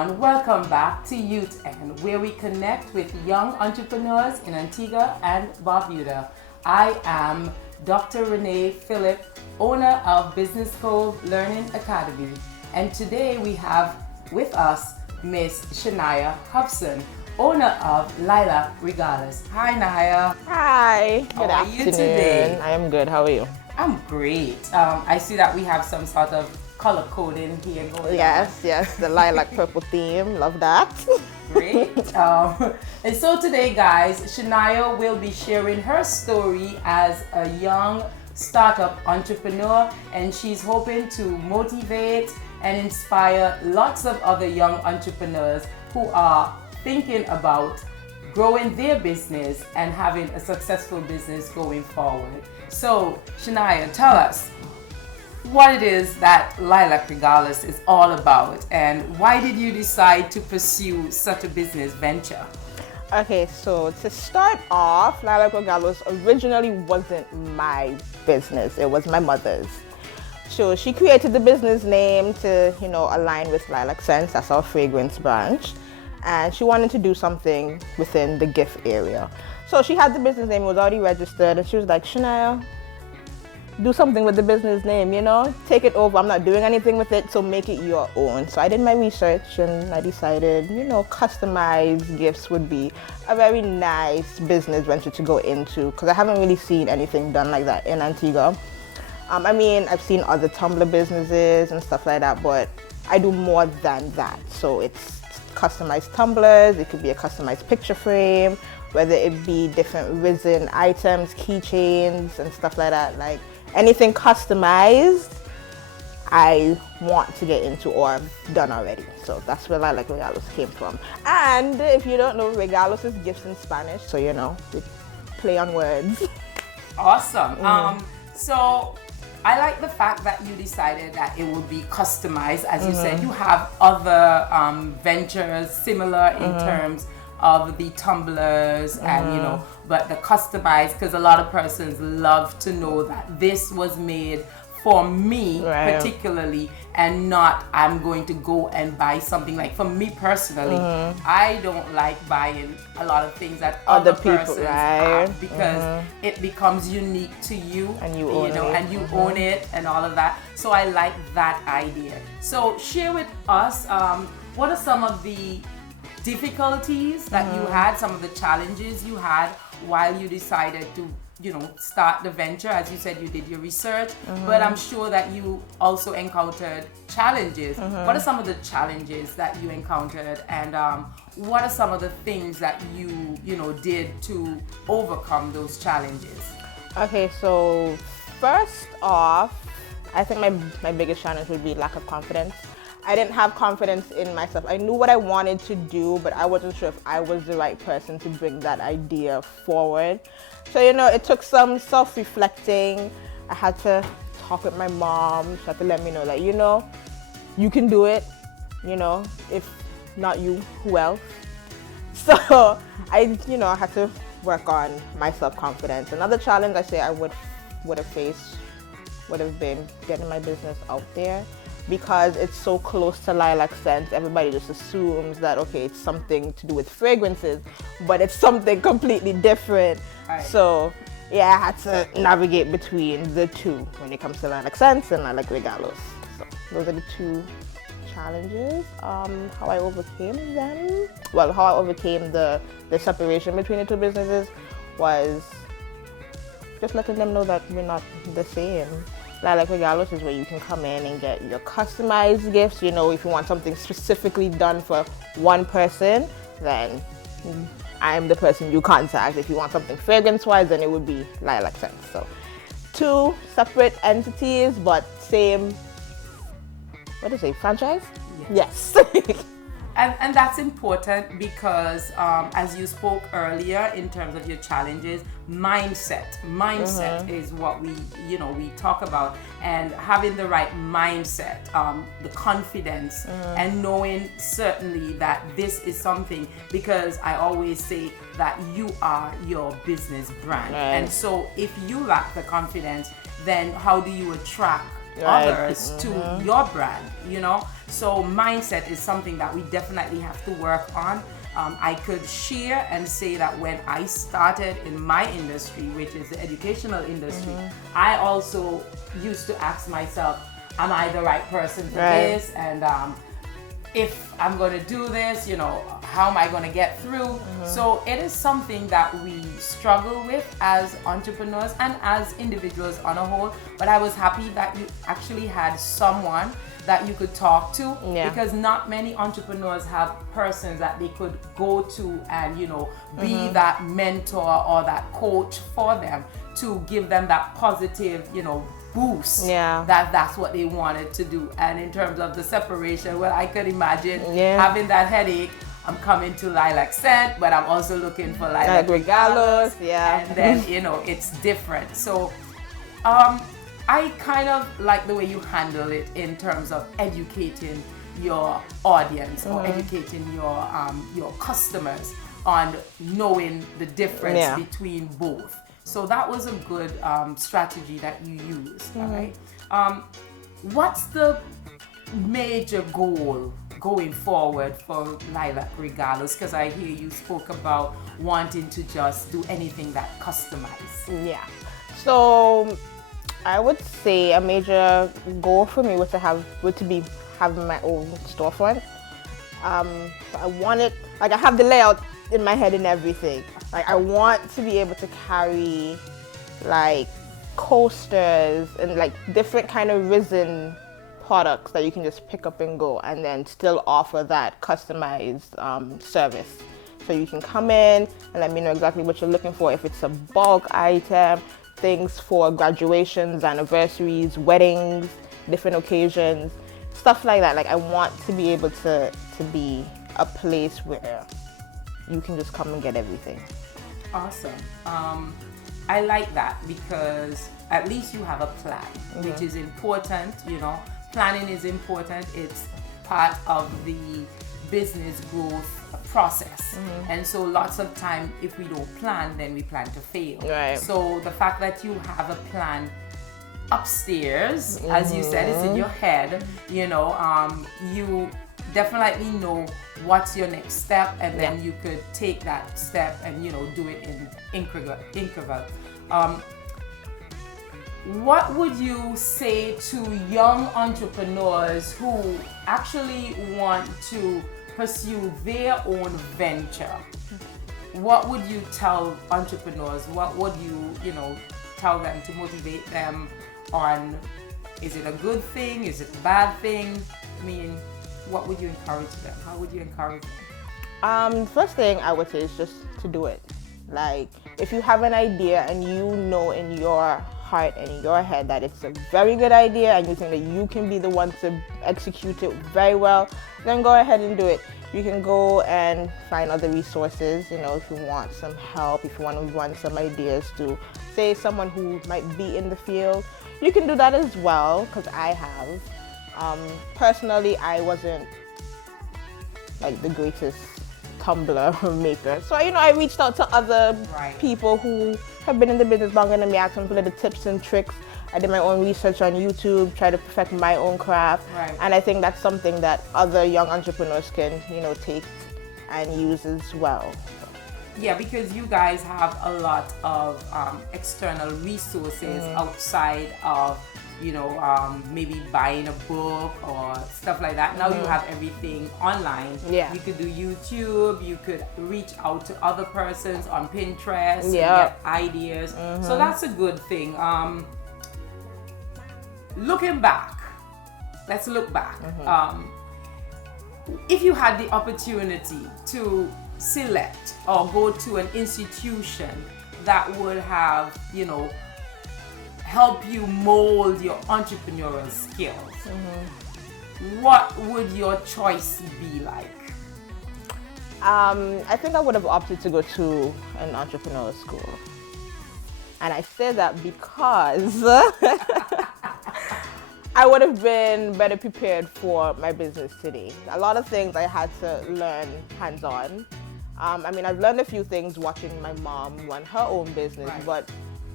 everyone. Welcome back to YutEn, where we connect with young entrepreneurs in Antigua and Barbuda. I am Dr. Renee Phillip, owner of Business Cove Learning Academy. And today we have with us Miss Shenya Hobson, owner of Lilac Regalos. Hi, Naya. Hi. How are you today? I am good. How are you? I'm great. I see that we have some sort of color coding here going Yes, the lilac purple theme. Love that. Great. And so today, guys, Shenya will be sharing her story as a young startup entrepreneur, and she's hoping to motivate and inspire lots of other young entrepreneurs who are thinking about growing their business and having a successful business going forward. So, Shenya, tell us what it is that Lilac Regalos is all about, and why did you decide to pursue such a business venture? Okay, so to start off, Lilac Regalos originally wasn't my business. It was my mother's. So she created the business name to, align with Lilac Scents. That's our fragrance branch. And she wanted to do something within the gift area. So she had the business name, it was already registered, and she was like, Shenya, do something with the business name, take it over. I'm not doing anything with it, so make it your own. So I did my research and I decided, customized gifts would be a very nice business venture to go into, because I haven't really seen anything done like that in Antigua. I've seen other tumbler businesses and stuff like that, but I do more than that. So it's customized tumblers, it could be a customized picture frame, whether it be different resin items, keychains and stuff like that. Like anything customized, I want to get into or I've done already. So that's where Lilac Regalos came from. And if you don't know, regalos is gifts in Spanish, so we play on words. Awesome. So I like the fact that you decided that it would be customized. As you said, you have other ventures similar in terms of the tumblers and but the customized, because a lot of persons love to know that this was made for me particularly, and not I'm going to go and buy something. Like for me personally, I don't like buying a lot of things that other persons have, because it becomes unique to you, and you own it, and you own it and all of that. So I like that idea. So share with us, what are some of the difficulties that you had, some of the challenges you had while you decided to start the venture? As you said, you did your research, but I'm sure that you also encountered challenges. What are some of the challenges that you encountered, and what are some of the things that you did to overcome those challenges? Okay, so first off, I think my biggest challenge would be lack of confidence. I didn't have confidence in myself. I knew what I wanted to do, but I wasn't sure if I was the right person to bring that idea forward. So, it took some self-reflecting. I had to talk with my mom. She had to let me know that, you can do it. If not you, who else? So I had to work on my self-confidence. Another challenge I say I would have faced would have been getting my business out there. Because it's so close to Lilac Scents, everybody just assumes that, okay, it's something to do with fragrances, but it's something completely different. Right. So, I had to navigate between the two when it comes to Lilac Scents and Lilac Regalos. So, those are the two challenges. How I overcame them? Well, how I overcame the separation between the two businesses was just letting them know that we're not the same. Lilac Regalos is where you can come in and get your customized gifts. If you want something specifically done for one person, then I'm the person you contact. If you want something fragrance-wise, then it would be Lilac Scents. So, two separate entities, but same, franchise? Yes. And that's important because as you spoke earlier in terms of your challenges, mindset is what we talk about, and having the right mindset, the confidence, and knowing certainly that this is something, because I always say that you are your business brand, and so if you lack the confidence, then how do you attract others to your brand, you know? So mindset is something that we definitely have to work on. I could share and say that when I started in my industry, which is the educational industry, I also used to ask myself, am I the right person for this? And if I'm going to do this, you know, how am I going to get through? So it is something that we struggle with as entrepreneurs and as individuals on a whole. But I was happy that you actually had someone that you could talk to, because not many entrepreneurs have persons that they could go to and, you know, be that mentor or that coach for them to give them that positive, you know, boost that's what they wanted to do. And in terms of the separation, well, I could imagine having that headache. I'm coming to Lilac Scent, but I'm also looking for Lilac Regalos, and then, you know, it's different. So I kind of like the way you handle it in terms of educating your audience or educating your customers on knowing the difference between both. So that was a good strategy that you used. All right. What's the major goal going forward for Lilac Regalos? Because I hear you spoke about wanting to just do anything that customized. Yeah. So I would say a major goal for me was to have my own storefront. I wanted, like, I have the layout in my head and everything. Like, I want to be able to carry like coasters and like different kind of resin products that you can just pick up and go, and then still offer that customized service. So you can come in and let me know exactly what you're looking for. If it's a bulk item, things for graduations, anniversaries, weddings, different occasions, stuff like that. Like, I want to be able to be a place where you can just come and get everything. Awesome. I like that because at least you have a plan, which is important. You know, planning is important. It's part of the business growth process. And so lots of time, if we don't plan, then we plan to fail. Right. So the fact that you have a plan upstairs, as you said, it's in your head, you know, you definitely know what's your next step, and then you could take that step and, you know, do it in increment. What would you say to young entrepreneurs who actually want to pursue their own venture? What would you tell entrepreneurs? What would you know, tell them to motivate them on? Is it a good thing? Is it a bad thing? I mean, what would you encourage them? How would you encourage them? First thing I would say is just to do it. Like, if you have an idea and you know in your heart and in your head that it's a very good idea and you think that you can be the one to execute it very well, then go ahead and do it. You can go and find other resources, you know, if you want some help, if you want to run some ideas to, say, someone who might be in the field. You can do that as well, because I have. Personally, I wasn't like the greatest tumbler maker. So, you know, I reached out to other people who have been in the business longer than me, asked them for little tips and tricks. I did my own research on YouTube, try to perfect my own craft. And I think that's something that other young entrepreneurs can, you know, take and use as well. Yeah, because you guys have a lot of external resources outside of, you know, maybe buying a book or stuff like that. Now you have everything online. Yeah. You could do YouTube, you could reach out to other persons on Pinterest and get ideas. So that's a good thing. Looking back, let's look back. If you had the opportunity to select or go to an institution that would have, you know, help you mold your entrepreneurial skills, what would your choice be like? I think I would have opted to go to an entrepreneurial school. And I say that because I would have been better prepared for my business today. A lot of things I had to learn hands-on. I mean, I've learned a few things watching my mom run her own business, but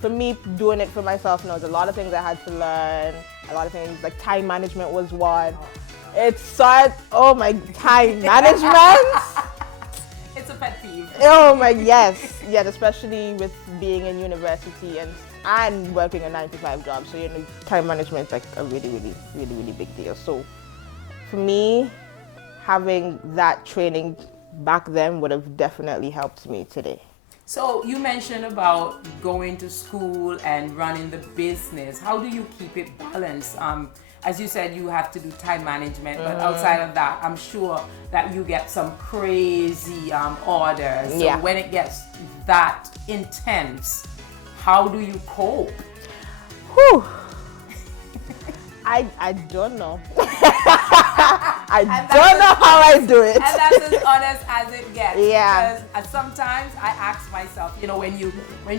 for me, doing it for myself, there's a lot of things I had to learn. A lot of things like time management was one. It's such, oh my, time management. It's a pet peeve. Oh my, yes, especially with being in university and working a 9-to-5 job. So time management is like a really big deal. So for me, having that training back then would have definitely helped me today. So you mentioned about going to school and running the business. How do you keep it balanced? As you said, you have to do time management, but outside of that, I'm sure that you get some crazy orders. So when it gets that intense, how do you cope? Whew. I don't know. I don't know how I do it. And that's as honest as it gets. Yeah. Because sometimes I ask myself, when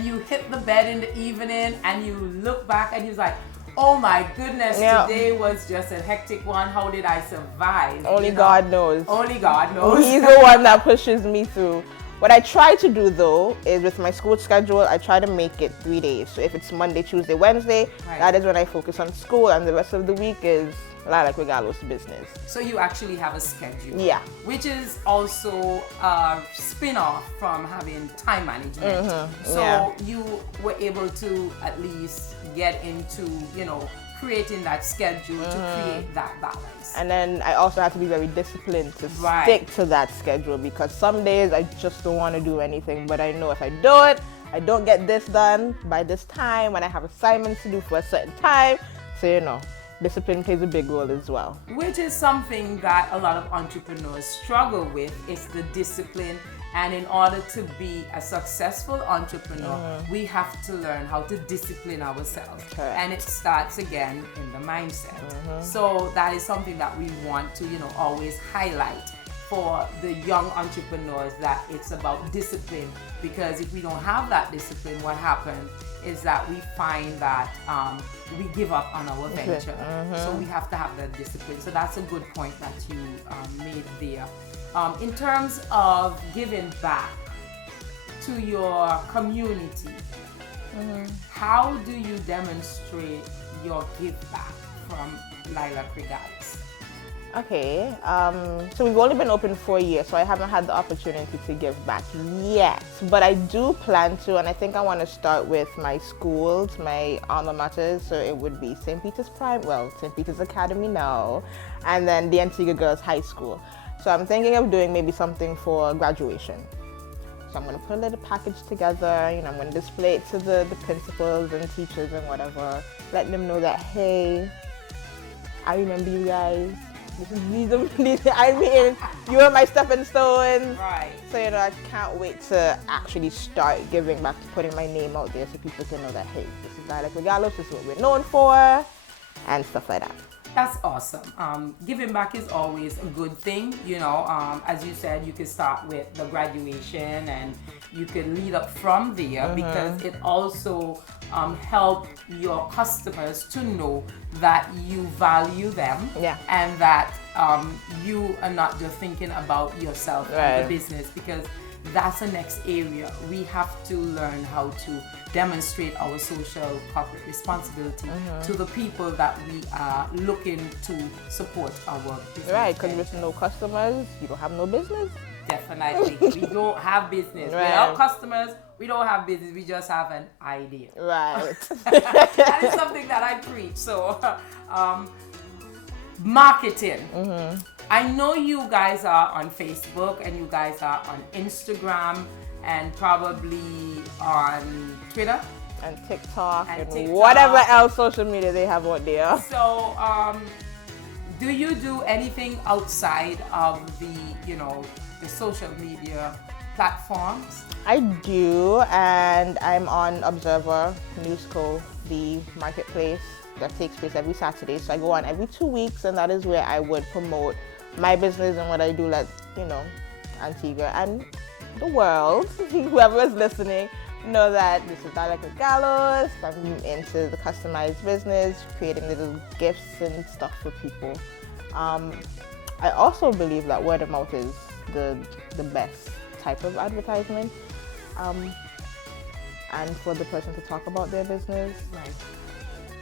you hit the bed in the evening and you look back and you're like, oh my goodness, today was just a hectic one. How did I survive? Only God knows. Only God knows. He's the one that pushes me through. What I try to do though is with my school schedule, I try to make it 3 days. So if it's Monday, Tuesday, Wednesday, that is when I focus on school, and the rest of the week is Lilac Regalos business. So you actually have a schedule. Yeah. Which is also a spin-off from having time management. So you were able to at least get into, creating that schedule to create that balance. And then I also have to be very disciplined to stick to that schedule, because some days I just don't want to do anything, but I know if I do it, I don't get this done by this time, and I have assignments to do for a certain time. So, discipline plays a big role as well. Which is something that a lot of entrepreneurs struggle with, is the discipline. And in order to be a successful entrepreneur, we have to learn how to discipline ourselves. Correct. And it starts again in the mindset. So that is something that we want to, always highlight for the young entrepreneurs, that it's about discipline. Because if we don't have that discipline, what happens is that we find that we give up on our venture. So we have to have that discipline. So that's a good point that you made there. In terms of giving back to your community, how do you demonstrate your give back from Lilac Regalos? Okay, so we've only been open 4 years, so I haven't had the opportunity to give back yet. But I do plan to, and I think I want to start with my schools, my alma maters. So it would be St. Peter's St. Peter's Academy now, and then the Antigua Girls High School. So I'm thinking of doing maybe something for graduation. So I'm going to put a little package together, I'm going to display it to the principals and teachers and whatever, letting them know that, hey, I remember you guys. You are my stepping stones. Right. So, I can't wait to actually start giving back, putting my name out there so people can know that, hey, this is Lilac Regalos, this is what we're known for, and stuff like that. That's awesome. Giving back is always a good thing. As you said, you can start with the graduation and you can lead up from there, because it also help your customers to know that you value them, and that you are not just thinking about yourself and the business, because that's the next area. We have to learn how to demonstrate our social corporate responsibility to the people that we are looking to support our business. Right, because with no customers, you don't have no business. Definitely. We don't have business. Without customers, we don't have business. We just have an idea. Right. That is something that I preach. So, marketing. I know you guys are on Facebook and you guys are on Instagram and probably on Twitter. And TikTok and whatever else social media they have out there. So, do you do anything outside of the social media platforms? I do, and I'm on Observer Newsco, the marketplace that takes place every Saturday. So I go on every 2 weeks, and that is where I would promote my business and what I do, like, Antigua and the world, whoever is listening, know that this is Lilac Regalos. I'm into the customized business, creating little gifts and stuff for people. I also believe that word of mouth is the best type of advertisement. and for the person to talk about their business. Right.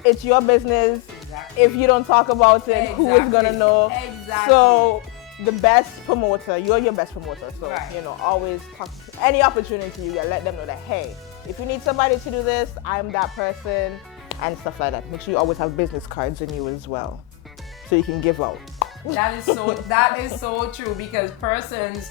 It's your business. Exactly. If you don't talk about it, who is gonna know? Exactly. So the best promoter, you're your best promoter. So Right. you know, always talk. Any opportunity you get, let them know that, hey, if you need somebody to do this, I'm that person, and stuff like that. Make sure you always have business cards in you as well, so you can give out. That is so true, because persons,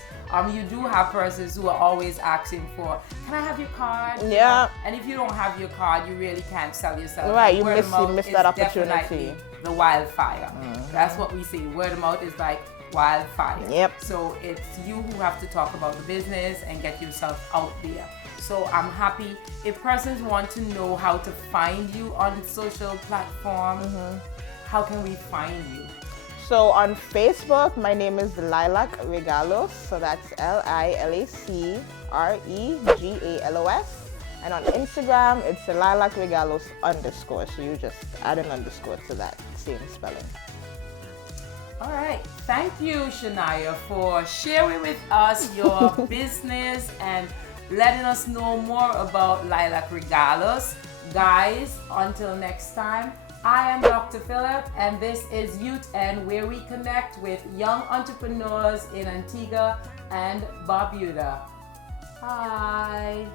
you do have persons who are always asking for, can I have your card? Yeah. And if you don't have your card, you really can't sell yourself. Right, you Word miss of mouth that is opportunity. definitely the wildfire. That's what we say. Word of mouth is like wildfire. Yep. So it's you who have to talk about the business and get yourself out there. So I'm happy. If persons want to know how to find you on social platforms, how can we find you? So on Facebook, my name is Lilac Regalos. So that's LILACREGALOS. And on Instagram, it's Lilac Regalos _ So you just add an underscore to that same spelling. All right. Thank you, Shenya, for sharing with us your business and letting us know more about Lilac Regalos. Guys, until next time, I am Dr. Phillip, and this is YutEn, where we connect with young entrepreneurs in Antigua and Barbuda. Bye.